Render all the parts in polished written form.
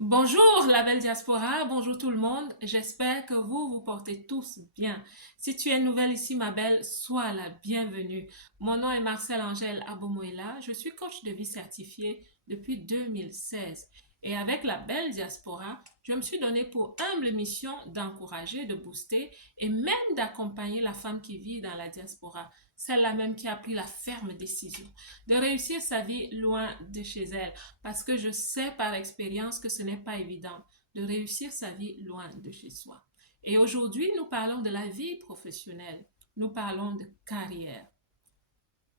Bonjour la belle diaspora, bonjour tout le monde, j'espère que vous vous portez tous bien. Si tu es nouvelle ici ma belle, sois la bienvenue. Mon nom est Marcel Angèle Abomoela, je suis coach de vie certifié depuis 2016 et avec la belle diaspora, je me suis donné pour humble mission d'encourager, de booster et même d'accompagner la femme qui vit dans la diaspora, celle-là même qui a pris la ferme décision de réussir sa vie loin de chez elle parce que je sais par expérience que ce n'est pas évident de réussir sa vie loin de chez soi. Et aujourd'hui, nous parlons de la vie professionnelle. Nous parlons de carrière.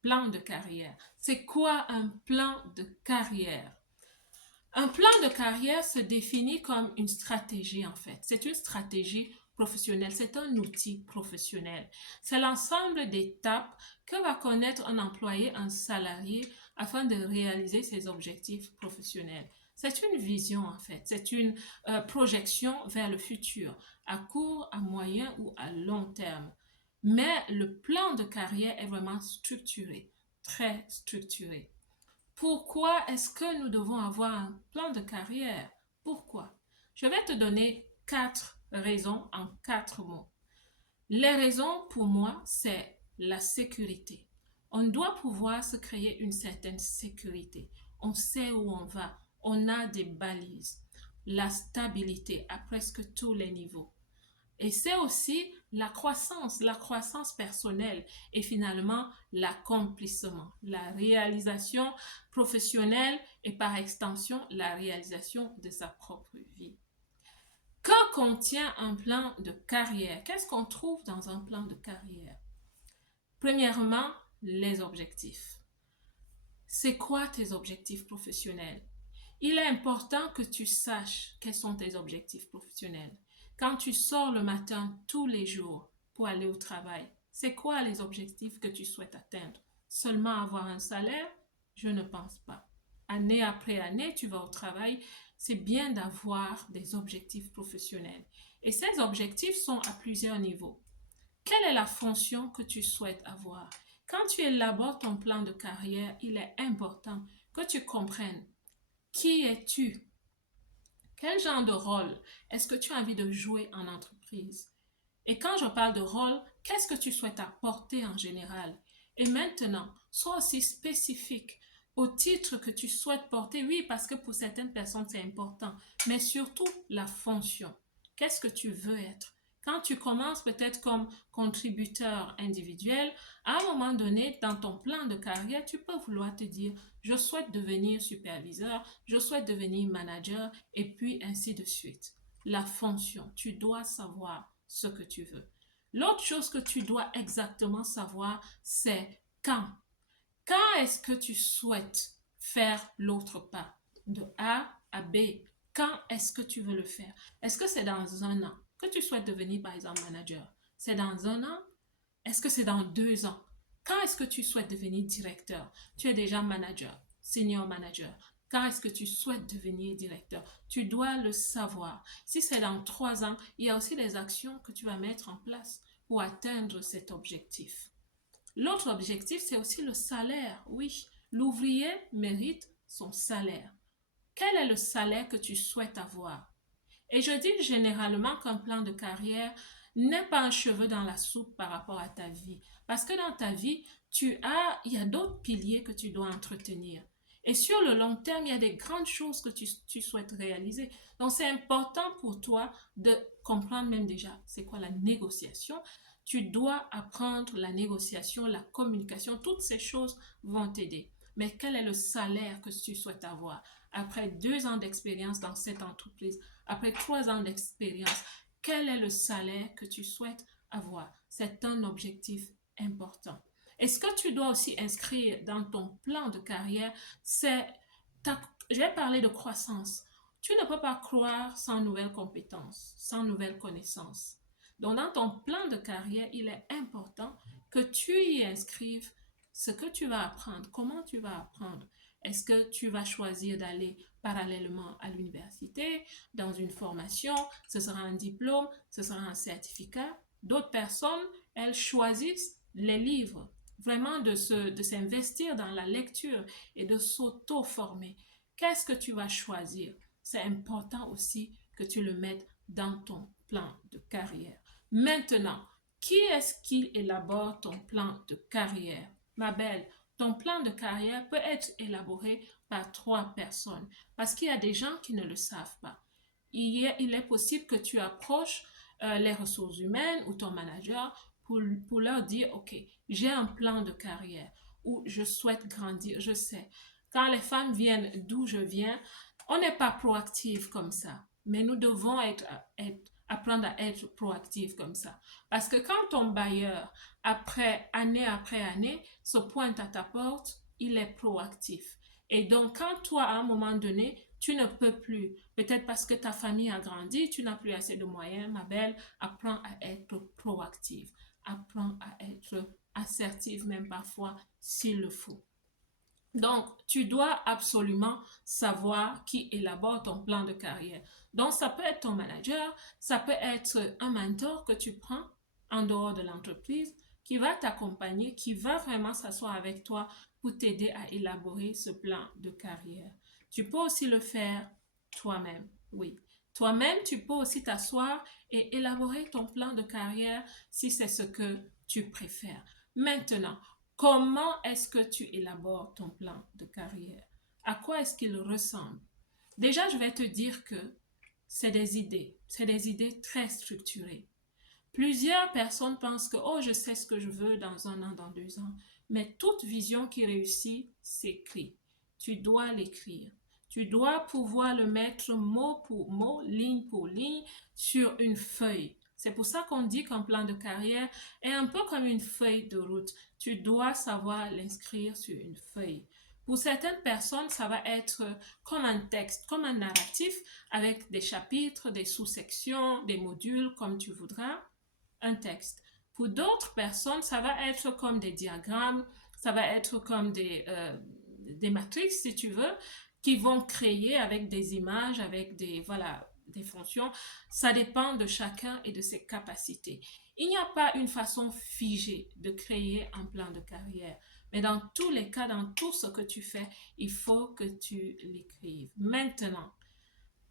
Plan de carrière. C'est quoi un plan de carrière? Un plan de carrière se définit comme une stratégie en fait. C'est une stratégie professionnelle, c'est un outil professionnel. C'est l'ensemble d'étapes que va connaître un employé, un salarié, afin de réaliser ses objectifs professionnels. C'est une vision en fait, c'est une projection vers le futur, à court, à moyen ou à long terme. Mais le plan de carrière est vraiment structuré, très structuré. Pourquoi est-ce que nous devons avoir un plan de carrière? Pourquoi? Je vais te donner quatre raisons en quatre mots. Les raisons pour moi, c'est la sécurité. On doit pouvoir se créer une certaine sécurité. On sait où on va. On a des balises. La stabilité à presque tous les niveaux. Et c'est aussi la croissance personnelle et finalement l'accomplissement, la réalisation professionnelle et par extension la réalisation de sa propre vie. Que contient un plan de carrière? Qu'est-ce qu'on trouve dans un plan de carrière? Premièrement, les objectifs. C'est quoi tes objectifs professionnels? Il est important que tu saches quels sont tes objectifs professionnels. Quand tu sors le matin tous les jours pour aller au travail, c'est quoi les objectifs que tu souhaites atteindre? Seulement avoir un salaire? Je ne pense pas. Année après année, tu vas au travail, c'est bien d'avoir des objectifs professionnels. Et ces objectifs sont à plusieurs niveaux. Quelle est la fonction que tu souhaites avoir? Quand tu élabores ton plan de carrière, il est important que tu comprennes qui es-tu? Quel genre de rôle est-ce que tu as envie de jouer en entreprise? Et quand je parle de rôle, qu'est-ce que tu souhaites apporter en général? Et maintenant, sois aussi spécifique au titre que tu souhaites porter. Oui, parce que pour certaines personnes, c'est important, mais surtout la fonction. Qu'est-ce que tu veux être? Quand tu commences peut-être comme contributeur individuel, à un moment donné, dans ton plan de carrière, tu peux vouloir te dire, je souhaite devenir superviseur, je souhaite devenir manager, et puis ainsi de suite. La fonction, tu dois savoir ce que tu veux. L'autre chose que tu dois exactement savoir, c'est quand. Quand est-ce que tu souhaites faire l'autre pas de A à B? Quand est-ce que tu veux le faire? Est-ce que c'est dans un an que tu souhaites devenir, par exemple, manager? C'est dans un an? Est-ce que c'est dans 2 ans? Quand est-ce que tu souhaites devenir directeur? Tu es déjà manager, senior manager. Quand est-ce que tu souhaites devenir directeur? Tu dois le savoir. Si c'est dans 3 ans, il y a aussi des actions que tu vas mettre en place pour atteindre cet objectif. L'autre objectif, c'est aussi le salaire. Oui, l'ouvrier mérite son salaire. Quel est le salaire que tu souhaites avoir? Et je dis généralement qu'un plan de carrière n'est pas un cheveu dans la soupe par rapport à ta vie. Parce que dans ta vie, il y a d'autres piliers que tu dois entretenir. Et sur le long terme, il y a des grandes choses que tu souhaites réaliser. Donc, c'est important pour toi de comprendre même déjà c'est quoi la négociation. Tu dois apprendre la négociation, la communication. Toutes ces choses vont t'aider. Mais quel est le salaire que tu souhaites avoir après 2 ans d'expérience dans cette entreprise? Après 3 ans d'expérience, quel est le salaire que tu souhaites avoir? C'est un objectif important. Et ce que tu dois aussi inscrire dans ton plan de carrière, c'est je vais parler de croissance. Tu ne peux pas croire sans nouvelles compétences, sans nouvelles connaissances. Donc, dans ton plan de carrière, il est important que tu y inscrives ce que tu vas apprendre, comment tu vas apprendre. Est-ce que tu vas choisir d'aller parallèlement à l'université, dans une formation, ce sera un diplôme, ce sera un certificat. D'autres personnes, elles choisissent les livres, vraiment de s'investir dans la lecture et de s'auto-former. Qu'est-ce que tu vas choisir? c'est important aussi que tu le mettes dans ton plan de carrière. Maintenant, qui est-ce qui élabore ton plan de carrière? Ma belle, ton plan de carrière peut être élaboré par 3 personnes parce qu'il y a des gens qui ne le savent pas. Il est possible que tu approches les ressources humaines ou ton manager pour leur dire, OK, j'ai un plan de carrière ou je souhaite grandir, je sais. Quand les femmes viennent d'où je viens, on n'est pas proactif comme ça, mais nous devons apprendre à être proactif comme ça. Parce que quand ton bailleur, après année, se pointe à ta porte, il est proactif. Et donc, quand toi, à un moment donné, tu ne peux plus, peut-être parce que ta famille a grandi, tu n'as plus assez de moyens, ma belle, apprends à être proactive, apprends à être assertive même parfois s'il le faut. Donc, tu dois absolument savoir qui élabore ton plan de carrière. Donc, ça peut être ton manager, ça peut être un mentor que tu prends en dehors de l'entreprise qui va t'accompagner, qui va vraiment s'asseoir avec toi pour t'aider à élaborer ce plan de carrière. Tu peux aussi le faire toi-même, oui. Toi-même, tu peux aussi t'asseoir et élaborer ton plan de carrière si c'est ce que tu préfères. Maintenant, comment est-ce que tu élabores ton plan de carrière? À quoi est-ce qu'il ressemble? Déjà, je vais te dire que c'est des idées très structurées. Plusieurs personnes pensent que, oh, je sais ce que je veux dans 1 an, dans 2 ans. Mais toute vision qui réussit s'écrit. Tu dois l'écrire. Tu dois pouvoir le mettre mot pour mot, ligne pour ligne, sur une feuille. C'est pour ça qu'on dit qu'un plan de carrière est un peu comme une feuille de route. Tu dois savoir l'inscrire sur une feuille. Pour certaines personnes, ça va être comme un texte, comme un narratif, avec des chapitres, des sous-sections, des modules, comme tu voudras, un texte. Pour d'autres personnes, ça va être comme des diagrammes, ça va être comme des matrices, si tu veux, qui vont créer avec des images, avec des fonctions. Ça dépend de chacun et de ses capacités. Il n'y a pas une façon figée de créer un plan de carrière. Mais dans tous les cas, dans tout ce que tu fais, il faut que tu l'écrives. Maintenant,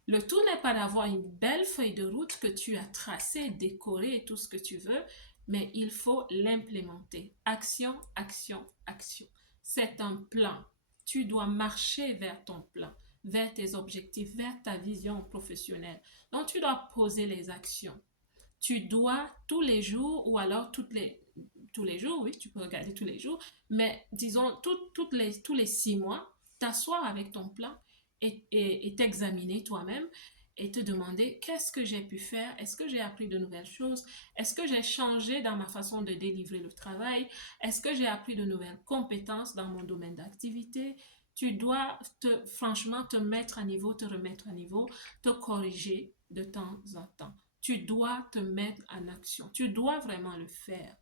le tout n'est pas d'avoir une belle feuille de route que tu as tracée, décorée, tout ce que tu veux, mais il faut l'implémenter. Action, action, action. C'est un plan. Tu dois marcher vers ton plan, vers tes objectifs, vers ta vision professionnelle. Donc, tu dois poser les actions. Tu dois tous les jours, ou alors tous les jours, oui, tu peux regarder tous les jours, mais disons tous les 6 mois, t'asseoir avec ton plan et t'examiner toi-même et te demander qu'est-ce que j'ai pu faire, est-ce que j'ai appris de nouvelles choses, est-ce que j'ai changé dans ma façon de délivrer le travail, est-ce que j'ai appris de nouvelles compétences dans mon domaine d'activité. Tu dois franchement te mettre à niveau, te remettre à niveau, te corriger de temps en temps. Tu dois te mettre en action. Tu dois vraiment le faire.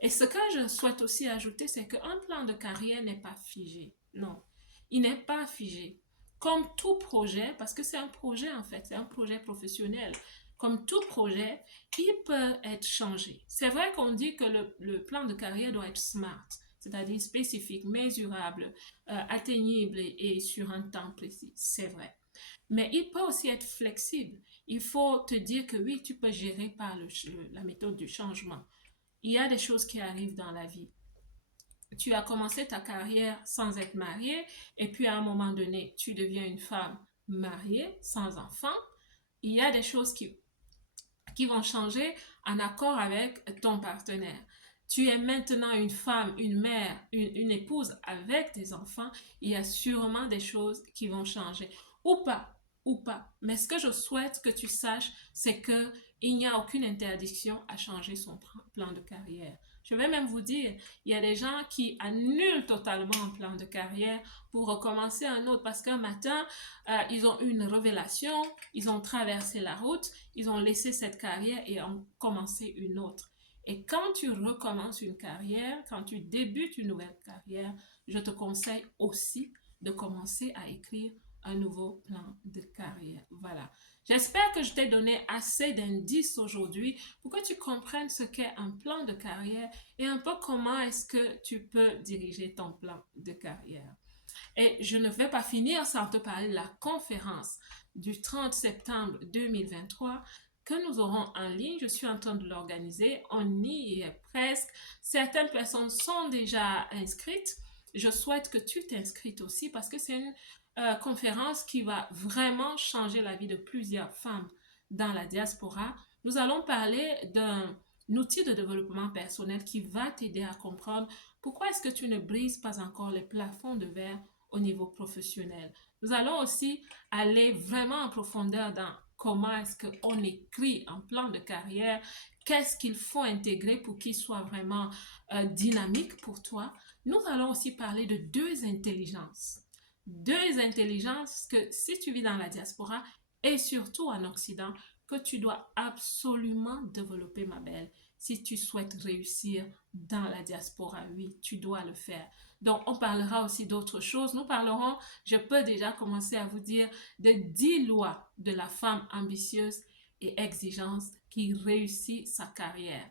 Et ce que je souhaite aussi ajouter, c'est qu'un plan de carrière n'est pas figé. Non, il n'est pas figé. Comme tout projet, parce que c'est un projet en fait, c'est un projet professionnel. Comme tout projet, il peut être changé. C'est vrai qu'on dit que le plan de carrière doit être smart, c'est-à-dire spécifique, mesurable, atteignable et sur un temps précis. C'est vrai. Mais il peut aussi être flexible. Il faut te dire que oui, tu peux gérer par la méthode du changement. Il y a des choses qui arrivent dans la vie. Tu as commencé ta carrière sans être mariée et puis à un moment donné, tu deviens une femme mariée, sans enfant. Il y a des choses qui vont changer en accord avec ton partenaire. Tu es maintenant une femme, une mère, une épouse avec des enfants. Il y a sûrement des choses qui vont changer. Ou pas, ou pas. Mais ce que je souhaite que tu saches, c'est qu'il n'y a aucune interdiction à changer son plan de carrière. Je vais même vous dire, il y a des gens qui annulent totalement un plan de carrière pour recommencer un autre parce qu'un matin, ils ont eu une révélation, ils ont traversé la route, ils ont laissé cette carrière et ont commencé une autre. Et quand tu recommences une carrière, quand tu débutes une nouvelle carrière, je te conseille aussi de commencer à écrire un nouveau plan de carrière. Voilà. J'espère que je t'ai donné assez d'indices aujourd'hui pour que tu comprennes ce qu'est un plan de carrière et un peu comment est-ce que tu peux diriger ton plan de carrière. Et je ne vais pas finir sans te parler de la conférence du 30 septembre 2023 que nous aurons en ligne. Je suis en train de l'organiser. On y est presque. Certaines personnes sont déjà inscrites. Je souhaite que tu t'inscrites aussi parce que c'est une conférence qui va vraiment changer la vie de plusieurs femmes dans la diaspora. Nous allons parler d'un outil de développement personnel qui va t'aider à comprendre pourquoi est-ce que tu ne brises pas encore les plafonds de verre au niveau professionnel. Nous allons aussi aller vraiment en profondeur dans comment est-ce qu'on écrit un plan de carrière, qu'est-ce qu'il faut intégrer pour qu'il soit vraiment dynamique pour toi. Nous allons aussi parler de deux intelligences. Deux intelligences que si tu vis dans la diaspora et surtout en Occident, que tu dois absolument développer, ma belle. Si tu souhaites réussir dans la diaspora, oui, tu dois le faire. Donc, on parlera aussi d'autres choses. Nous parlerons, je peux déjà commencer à vous dire, de 10 lois de la femme ambitieuse et exigeante qui réussit sa carrière.